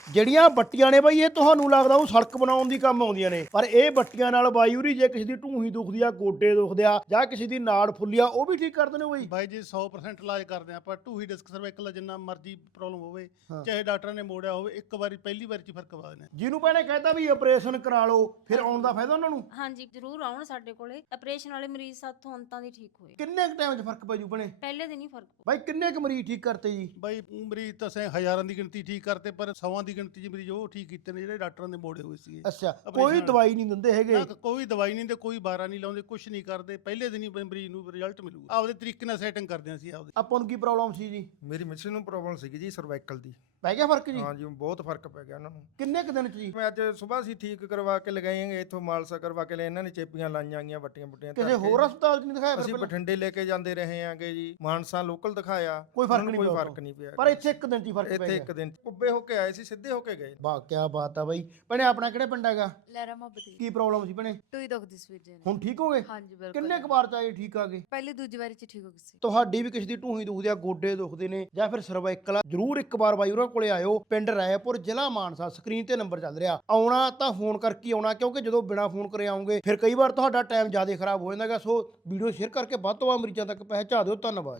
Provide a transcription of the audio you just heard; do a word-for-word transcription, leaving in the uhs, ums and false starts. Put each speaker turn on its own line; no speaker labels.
ਜਿਹੜੀਆਂ ਬੱਟੀਆਂ ਨੇ ਬਾਈ ਇਹ ਤੁਹਾਨੂੰ ਲੱਗਦਾ ਉਹ ਸੜਕ ਬਣਾਉਣ ਦੀ ਕੰਮ ਆਉਂਦੀਆਂ ਨੇ, ਪਰ ਇਹ ਬੱਟੀਆਂ ਨਾਲ ਬਾਈ ਉਰੀ ਜੇ ਕਿਸੇ ਦੀ ਢੂਹੀ ਦੁਖਦੀ ਆ, ਗੋਡੇ ਦੁਖਦੇ ਆ ਜਾਂ ਕਿਸੇ ਦੀ ਨਾੜ ਫੁੱਲੀ ਆ ਉਹ ਵੀ ਠੀਕ ਕਰਦੇ ਨੇ ਬਾਈ।
ਬਾਈ ਜੀ ਸੌ ਪ੍ਰਸੈਂਟ ਇਲਾਜ ਕਰਦੇ ਆ ਆਪਾਂ। ਢੂਹੀ ਡਿਸਕ ਸਰਵਾਈਕਲ ਦਾ ਜਿੰਨਾ ਮਰਜ਼ੀ ਪ੍ਰੋਬਲਮ ਹੋਵੇ,
ਹਾਂ।
ਚਾਹੇ ਡਾਕਟਰਾਂ ਨੇ ਮੋੜਿਆ ਹੋਵੇ, ਇੱਕ ਵਾਰੀ ਪਹਿਲੀ ਵਾਰੀ 'ਚ ਫਰਕ ਪਾ ਦਿੰਦੇ ਆ।
ਜਿਹਨੂੰ ਭੈਣੇ ਕਹਿੰਦਾ ਵੀ ਆਪਰੇਸ਼ਨ ਕਰਾ ਲਓ ਫਿਰ ਆਉਣ ਦਾ ਫਾਇਦਾ ਉਹਨਾਂ ਨੂੰ।
ਹਾਂਜੀ ਜ਼ਰੂਰ ਆਉਣ ਸਾਡੇ ਕੋਲੇ। ਆਪਰੇਸ਼ਨ ਵਾਲੇ ਮਰੀਜ਼ ਸਾਥੋਂ ਅੰਤਾਂ ਦੀ ਠੀਕ ਹੋਏ,
ਕਿੰਨੇ ਕੁ ਟਾਈਮ 'ਚ ਫਰਕ ਪੈ ਜੂ ਭੈਣੇ?
ਪਹਿਲੇ ਦਿਨ ਹੀ ਫਰਕ ਪਊ।
ਬਾਈ ਕਿੰਨੇ ਕੁ ਮਰੀਜ਼ ਠੀਕ ਕਰਤੇ ਜੀ?
ਬਾਈ ਊਂ ਮਰੀਜ਼ ਤਾਂ ਸੇ ਹਜ਼ਾਰਾਂ ਦੀ ਗਿਣਤੀ ਠੀਕ ਕਰਤੇ, ਪਰ ਸੌਆਂ ਦੀ ਗਿਣਤੀ 'ਚ ਮਰੀਜ਼ ਉਹ ਠੀਕ ਕੀਤੇ ਨੇ ਜਿਹੜੇ ਡਾਕਟਰਾਂ ਦੇ ਮੋੜੇ ਹੋਏ ਸੀਗੇ।
ਅੱਛਾ, ਕੋਈ
ਆਪਰੇਸ਼ਨ
ਦਵਾਈ ਨਹੀਂ ਦਿੰਦੇ ਹੈਗੇ?
ਨਾ ਕੋਈ ਦਵਾਈ ਨਹੀਂ ਤੇ ਕੋਈ ਬਾਰਾ ਨਹੀਂ ਲਾਉਂਦੇ, ਕੁਝ ਨਹੀਂ ਕਰਦੇ। ਪਹਿਲੇ ਦਿਨ ਹੀ ਮਰੀਜ਼ ਨੂੰ ਰਿਜ਼ਲਟ ਮਿਲੂਗਾ। ਆਪਦੇ ਤਰੀਕੇ ਨਾਲ ਸੈਟਿੰਗ ਕਰਦੇ ਹਾਂ ਅਸੀਂ ਆਪਦੇ।
ਆਪਾਂ ਨੂੰ ਕੀ ਪ੍ਰੋਬਲਮ ਸੀ ਜੀ?
ਮੇਰੀ ਮਿਸਿਸ ਨੂੰ ਪ੍ਰੋਬਲਮ ਸੀਗੀ ਜੀ ਸਰਵਾਈਕਲ ਦੀ।
ਪੈ ਗਿਆ ਫਰਕ ਜੀ?
ਹਾਂ ਜੀ, ਬਹੁਤ ਫਰਕ ਪੈ ਗਿਆ ਉਹਨਾਂ ਨੂੰ।
ਕਿੰਨੇ ਕੁ ਦਿਨ 'ਚ ਜੀ?
ਮੈਂ ਅੱਜ ਸਵੇਰ ਅਸੀਂ ਠੀਕ ਕਰਵਾ ਕੇ ਲਗਾਏਂਗੇ, ਇੱਥੋਂ ਮਾਲਸਾ ਕਰਵਾ ਕੇ ਲੈ ਇਹਨਾਂ ਨੇ ਚੇਪੀਆਂ ਲਾਈਆਂ ਗਈਆਂ, ਬੱਟੀਆਂ ਬੁੱਟੀਆਂ
ਕਿਸੇ ਹੋਰ ਹਸਪਤਾਲ 'ਚ ਨਹੀਂ ਦਿਖਾਇਆ ਫਿਰ
ਅਸੀਂ
ਪਹਿਲਾਂ?
ਬਠਿੰਡੇ ਲੈ ਕੇ ਜਾਂਦੇ ਰਹੇ ਆਂਗੇ ਜੀ, ਮਾਨਸਾ ਲੋਕਲ ਦਿਖਾਇਆ,
ਕੋਈ ਫਰਕ
ਉਹਨਾਂ ਨੂੰ
ਨਹੀਂ
ਕੋਈ
ਪਿਆ
ਫਰਕ ਨਹੀਂ ਪਿਆ।
ਪਰ ਇੱਥੇ ਇੱਕ ਦਿਨ 'ਚ ਹੀ ਫਰਕ ਪੈ
ਇੱਥੇ
ਗਿਆ।
ਇੱਕ ਦਿਨ ਉੱਬੇ ਹੋ ਕੇ ਆਏ ਸੀ, ਸਿੱਧੇ ਹੋ ਕੇ ਗਏ।
ਵਾਹ ਕੀ ਬਾਤ ਆ ਬਾਈ। ਭੈਣੇ ਆਪਣਾ ਕਿਹੜਾ ਪਿੰਡ ਹੈਗਾ?
ਲਹਿਰਾ ਮੁਹੱਬਤੀ
ਕੀ ਪ੍ਰੋਬਲਮ ਸੀ ਭੈਣੇ?
ਟੂਈ ਦੁਖਦੀ ਸੀ ਵੀਰ ਜੀ ਨੇ।
ਹੁਣ ਠੀਕ ਹੋ ਗਏ?
ਹਾਂਜੀ ਬਿਲਕੁਲ।
ਕਿੰਨੇ ਕੁ ਵਾਰ ਚ ਆਏ ਠੀਕ ਆ ਗਏ?
ਪਹਿਲੀ ਦੂਜੀ ਵਾਰੀ ਚ ਠੀਕ ਹੋ ਗਈ ਸੀ।
ਤੁਹਾਡੀ ਵੀ ਕਿਸੇ ਦੀ ਢੂਹੀ ਦੁਖਦੀ ਆ, ਗੋਡੇ ਦੁਖਦੇ ਨੇ ਜਾਂ ਫਿਰ ਸਰਵਾਈਕਲ ਆ, ਜਰੂਰ ਇੱਕ ਵਾਰ ਬਾਈ ਉਹਨਾਂ ਕੋਲੇ ਆਇਓ। ਪਿੰਡ ਰਾਏਪੁਰ, ਜ਼ਿਲ੍ਹਾ ਮਾਨਸਾ। ਸਕਰੀਨ ਤੇ ਨੰਬਰ ਚੱਲ ਰਿਹਾ। ਆਉਣਾ ਤਾਂ ਫੋਨ ਕਰਕੇ ਹੀ ਆਉਣਾ, ਕਿਉਂਕਿ ਜਦੋਂ ਬਿਨਾ ਫੋਨ ਕਰੇ ਆਉਂਗੇ ਫਿਰ ਕਈ ਵਾਰ ਤੁਹਾਡਾ ਟਾਈਮ ਜ਼ਿਆਦਾ ਖਰਾਬ ਹੋ ਜਾਂਦਾ ਗਾ। ਸੋ ਵੀਡੀਓ ਸ਼ੇਅਰ ਕਰਕੇ ਵੱਧ ਤੋਂ ਵੱਧ ਮਰੀਜ਼ਾਂ ਤੱਕ ਪਹੁੰਚਾ ਦਿਓ। ਧੰਨਵਾਦ।